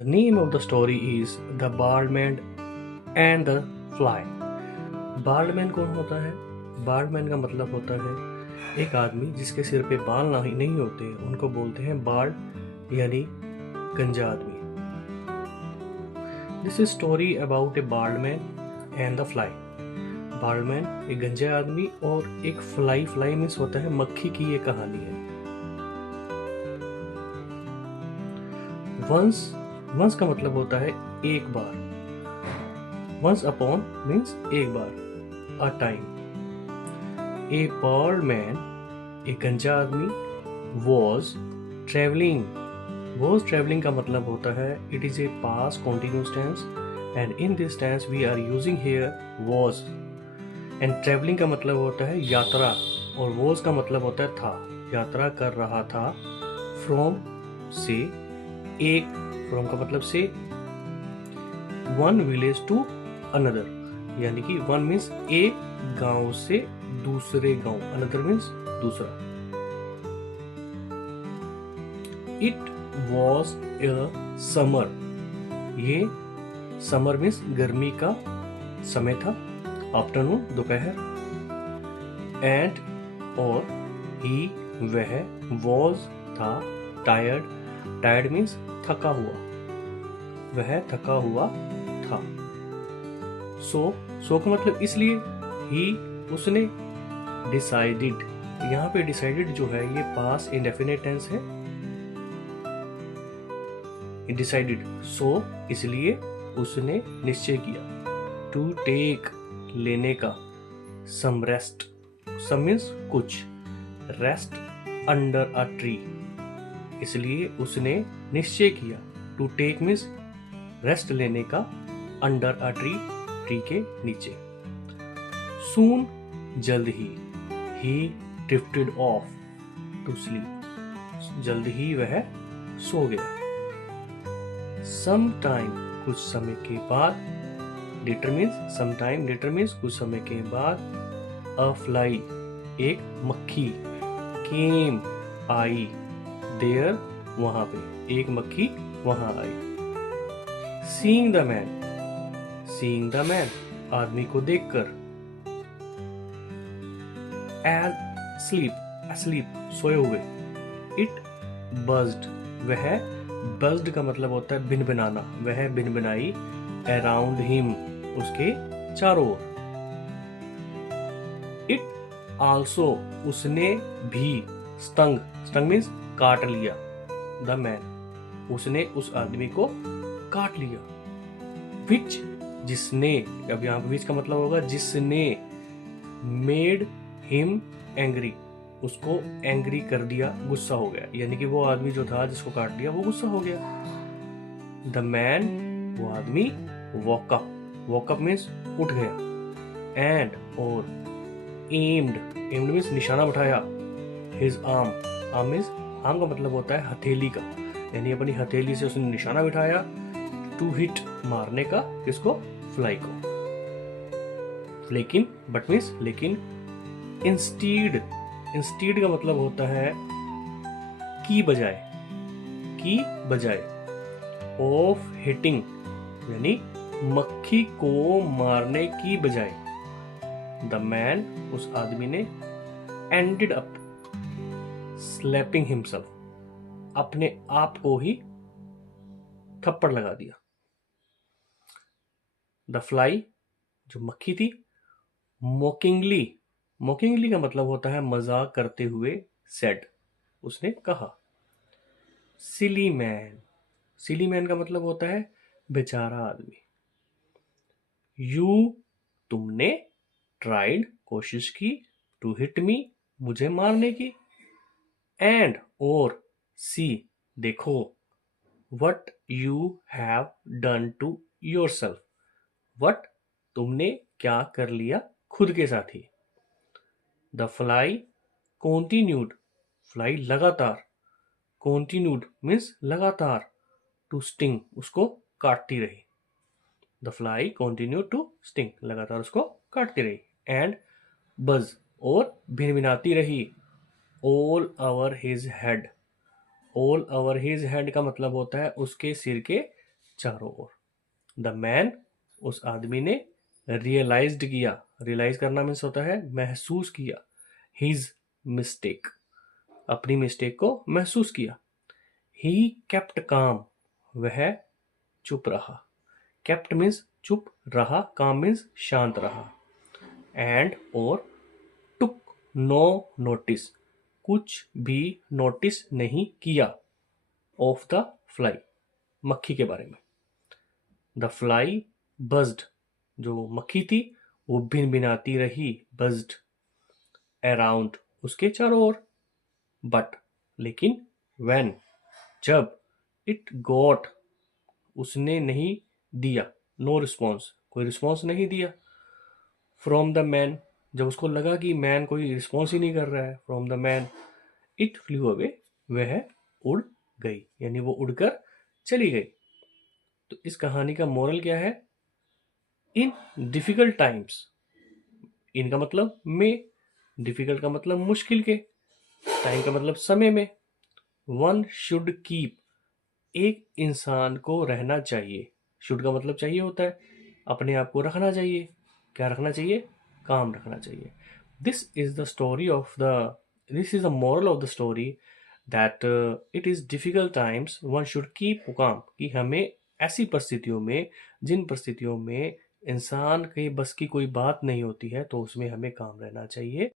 The name of the story is The Barman and the Fly. बार्डमैन कौन होता है? बार्डमैन का मतलब होता है एक आदमी जिसके सिर पे बाल नहीं होते, उनको बोलते हैं बार्ड, यानी गंजा आदमी। This is story about a bald man and the fly. Bald man एक गंजा आदमी और एक फ्लाई, फ्लाई मीन्स होता है मक्खी की ये कहानी है। वंस, वंस का मतलब होता है एक बार। वंस अपॉन मीन्स एक बार, अ टाइम। ए बार्डमैन, एक गंजा आदमी, वॉज ट्रेवलिंग। वॉज ट्रेवलिंग का मतलब होता है it is a past continuous tense and in this tense we are using here was. And travelling का मतलब होता है यात्रा और वॉज का मतलब होता है था, यात्रा कर रहा था। फ्रॉम से, एक, फ्रॉम का मतलब से, वन विलेज टू अनदर, यानी कि वन मीन्स एक गांव से दूसरे गांव, अनदर मीन्स दूसरा। इट वॉज ए समर, ये समर मीन्स गर्मी का समय था, आफ्टरनून दोपहर। एंड और ही वह, वॉज था, टायर्ड, टायर्ड मीन्स थका हुआ, वह थका हुआ था। सो का मतलब इसलिए, ही उसने, डिसाइडेड, यहाँ पे डिसाइडेड जो है ये पास इंडेफिनिट टेंस है। डिसाइडेड, सो इसलिए उसने निश्चय किया। टू टेक, लेने का। सम रेस्ट, सम मीन्स कुछ, रेस्ट अंडर अ ट्री, इसलिए उसने निश्चय किया। टू टेक मीन्स रेस्ट लेने का, अंडर अ ट्री, ट्री के नीचे। सून, जल्द ही ड्रिफ्टेड ऑफ टू स्लीप, जल्द ही वह सो गया। सम टाइम, कुछ समय के बाद। Later means some time, later means कुछ समय के बाद। अ फ्लाई, एक मक्खी। केम, आई। देयर, वहां पे, एक मक्खी वहां आई। Seeing the man, seeing the man, आदमी को देखकर। एज स्लीप, asleep, सोए हुए। इट बज्ड, वह, बज्ड का मतलब होता है भिनभिनाना, वह भिनभिनाई। अराउंड हिम, उसके चारों ओर। इट आल्सो, उसने भी। स्टंग, स्टंग मीन्स काट लिया। द मैन, उसने उस आदमी को काट लिया। विच, जिसने, अब यहाँ पे विच का मतलब होगा जिसने। मेड हिम एंग्री, उसको एंग्री कर दिया, गुस्सा हो गया, यानी कि वो आदमी जो था जिसको काट दिया वो गुस्सा हो गया। द मैन, वो आदमी। वॉकअप, वॉकअप मीन्स उठ गया। एंड और एम्ड, एम्ड मीन्स निशाना उठाया। His arm, arm means, arm का मतलब होता है हथेली का, यानी अपनी हथेली से उसने निशाना बिठाया। टू हिट, मारने का, किसको? फ्लाई को। लेकिन, बट मीन्स लेकिन। इंस्टीड, इंस्टीड का मतलब होता है की बजाय, की बजाय। ऑफ हिटिंग, यानी मक्खी को मारने की बजाय। द मैन, उस आदमी ने। एंडेड अप स्लैपिंग हिमसेल्फ, अपने आप को ही थप्पड़ लगा दिया। द फ्लाई, जो मक्खी थी। मोकिंगली, मोकिंगली का मतलब होता है मजाक करते हुए। सेड, उसने कहा। सिली मैन, सिली मैन का मतलब होता है बेचारा आदमी। यू, तुमने। ट्राइड, कोशिश की। टू हिट मी, मुझे मारने की। एंड और सी, देखो। What you have done to yourself, what, तुमने क्या कर लिया खुद के साथ ही। द फ्लाई कॉन्टिन्यूड, फ्लाई लगातार। कॉन्टिन्यूड मीन्स लगातार। टू स्टिंग, उसको काटती रही। The fly continue to sting, लगातार उसको काटती रही। एंड बज, और भिनभिनाती रही। All over his head, all over his head का मतलब होता है उसके सिर के चारों ओर। द मैन, उस आदमी ने, रियलाइज्ड किया, रियलाइज करना मीन्स होता है महसूस किया, हिज मिस्टेक, अपनी मिस्टेक को महसूस किया। ही केप्ट काम, वह चुप रहा। केप्ट मीन्स चुप रहा, काम मीन्स शांत रहा। एंड और टुक नो नोटिस, कुछ भी नोटिस नहीं किया। ऑफ द फ्लाई, मक्खी के बारे में। द फ्लाई बज्ड, जो मक्खी थी वो भिनभिनाती रही, बज्ड। अराउंड, उसके चारों ओर। बट, लेकिन, व्हेन, जब, इट गॉट, उसने नहीं दिया, नो रिस्पॉन्स, कोई रिस्पॉन्स नहीं दिया। फ्रॉम द मैन, जब उसको लगा कि मैन कोई रिस्पॉन्स ही नहीं कर रहा है, from the man, it flu away, वह उड़ गई, यानी वो उड़कर चली गई। तो इस कहानी का मोरल क्या है? इन डिफिकल्ट टाइम्स, इनका मतलब में, डिफिकल्ट का मतलब मुश्किल के, टाइम का मतलब समय में, वन शुड कीप, एक इंसान को रहना चाहिए। शुड का मतलब चाहिए होता है, अपने आप को रखना चाहिए। क्या रखना चाहिए? काम रखना चाहिए। This is the story of the, this is the moral of the story, that it is difficult times one should keep calm, कि हमें ऐसी परिस्थितियों में, जिन परिस्थितियों में इंसान के बस की कोई बात नहीं होती है, तो उसमें हमें काम रहना चाहिए।